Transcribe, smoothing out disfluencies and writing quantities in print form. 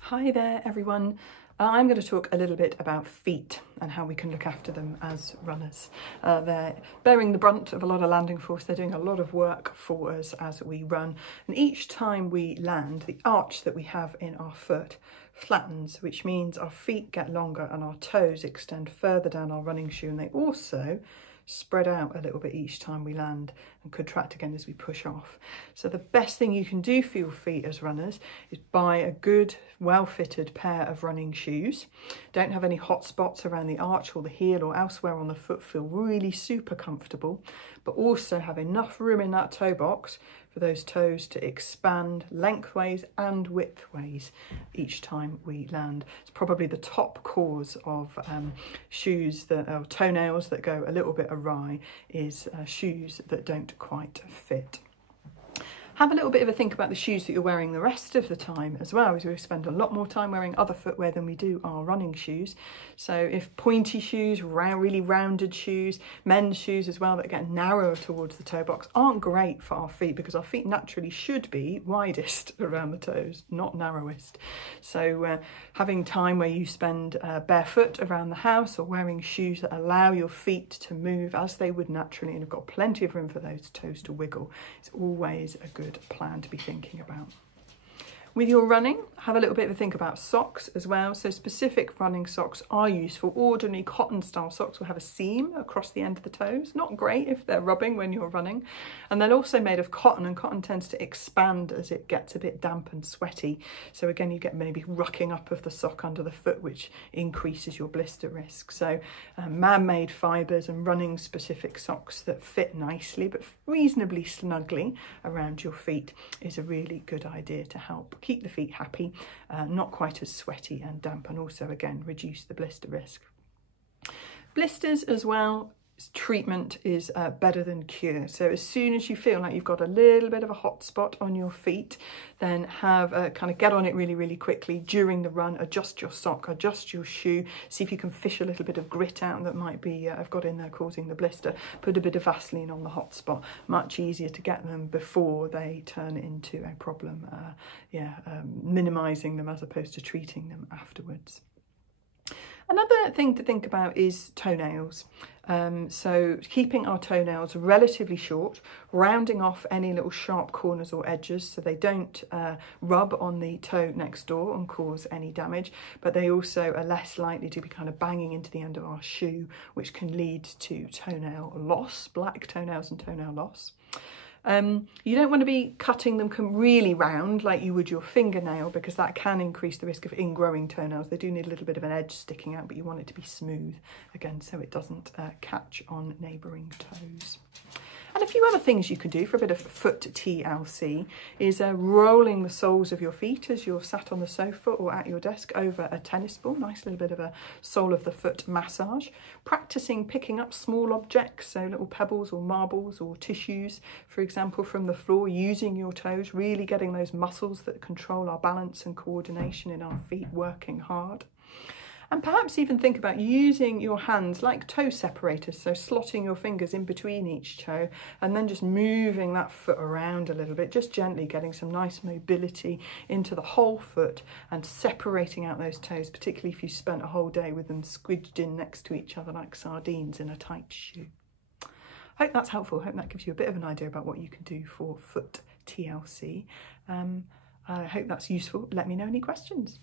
Hi there everyone. I'm going to talk a little bit about feet and how we can look after them as runners. They're bearing the brunt of a lot of landing force. They're doing a lot of work for us as we run. And each time we land, the arch that we have in our foot flattens, which means our feet get longer and our toes extend further down our running shoe. And they also spread out a little bit each time we land and contract again as we push off. So the best thing you can do for your feet as runners is buy a good, well-fitted pair of running shoes. Don't have any hot spots around the arch or the heel or elsewhere on the foot. Feel really super comfortable, but also have enough room in that toe box for those toes to expand lengthways and widthways each time we land. It's probably the top cause of shoes that or toenails that go a little bit awry is shoes that don't quite fit. Have a little bit of a think about the shoes that you're wearing the rest of the time as well, as we spend a lot more time wearing other footwear than we do our running shoes. So if pointy shoes, really rounded shoes, men's shoes as well that get narrower towards the toe box aren't great for our feet, because our feet naturally should be widest around the toes, not narrowest. So having time where you spend barefoot around the house or wearing shoes that allow your feet to move as they would naturally and have got plenty of room for those toes to wiggle is always a good plan to be thinking about. With your running, have a little bit of a think about socks as well. So specific running socks are useful. Ordinary cotton style socks will have a seam across the end of the toes. Not great if they're rubbing when you're running. And they're also made of cotton, and cotton tends to expand as it gets a bit damp and sweaty. So again, you get maybe rucking up of the sock under the foot, which increases your blister risk. So man-made fibres and running specific socks that fit nicely but reasonably snugly around your feet is a really good idea to help keep the feet happy, not quite as sweaty and damp, and also again reduce the blister risk. Blisters as well, treatment is better than cure. So as soon as you feel like you've got a little bit of a hot spot on your feet, then have kind of get on it really quickly during the run. Adjust your sock, adjust your shoe, see if you can fish a little bit of grit out that might be I've got in there causing the blister. Put a bit of vaseline on the hot spot. Much easier to get them before they turn into a problem. Minimizing them as opposed to treating them afterwards. Another thing to think about is toenails. So keeping our toenails relatively short, rounding off any little sharp corners or edges so they don't rub on the toe next door and cause any damage, but they also are less likely to be kind of banging into the end of our shoe, which can lead to toenail loss, black toenails and toenail loss. You don't want to be cutting them really round like you would your fingernail, because that can increase the risk of ingrowing toenails. They do need a little bit of an edge sticking out, but you want it to be smooth again so it doesn't catch on neighbouring toes. And a few other things you can do for a bit of foot TLC is rolling the soles of your feet as you're sat on the sofa or at your desk over a tennis ball. Nice little bit of a sole of the foot massage. Practicing picking up small objects, so little pebbles or marbles or tissues, for example, from the floor, using your toes, really getting those muscles that control our balance and coordination in our feet working hard. And perhaps even think about using your hands like toe separators, so slotting your fingers in between each toe and then just moving that foot around a little bit, just gently getting some nice mobility into the whole foot and separating out those toes, particularly if you spent a whole day with them squidged in next to each other like sardines in a tight shoe. I hope that's helpful. I hope that gives you a bit of an idea about what you can do for foot TLC. I hope that's useful. Let me know any questions.